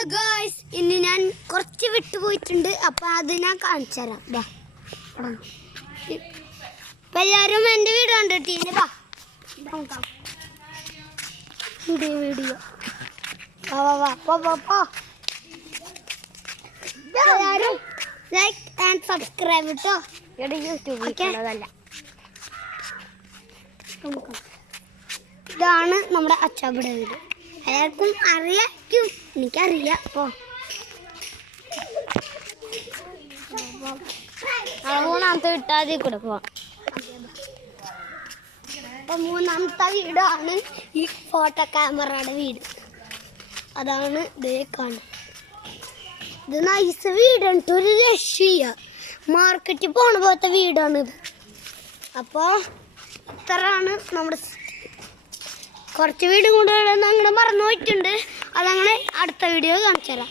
Hello guys, ഇന്ന് ഞാൻ കുറച്ച് വിട്ടുപോയിട്ടുണ്ട്. അപ്പം അത് ഞാൻ കാണിച്ചു തരാം. ഇപ്പം എല്ലാവരും എൻ്റെ വീഡിയോ കണ്ടിട്ട് വീഡിയോ എല്ലാവരും ലൈക്ക് ആൻഡ് സബ്സ്ക്രൈബ് കേട്ടോ. യൂട്യൂബിൽ ഇതാണ് നമ്മുടെ അച്ചാബിയുടെ വീട്. എല്ലാവർക്കും അറിയാം, എനിക്കറിയാം. മൂന്നാമത്തെ വീട്ടാതി കൂടെ പോവാം. അപ്പൊ മൂന്നാമത്തെ വീടാണ് ഈ ഫോട്ടോ ക്യാമറയുടെ വീട്. അതാണ് ഇതേ കാണുന്നത്. ഇത് നൈസ് വീടാണ്, ഒരു രക്ഷയില്ല. മാർക്കറ്റിൽ പോണ പോലത്തെ വീടാണിത്. അപ്പോൾ ഇത്രയാണ് നമ്മുടെ. കുറച്ച് വീടും കൂടെ അങ്ങനെ മറന്നു പോയിട്ടുണ്ട്. അതങ്ങനെ അടുത്ത വീഡിയോ കാണിച്ചു തരാം.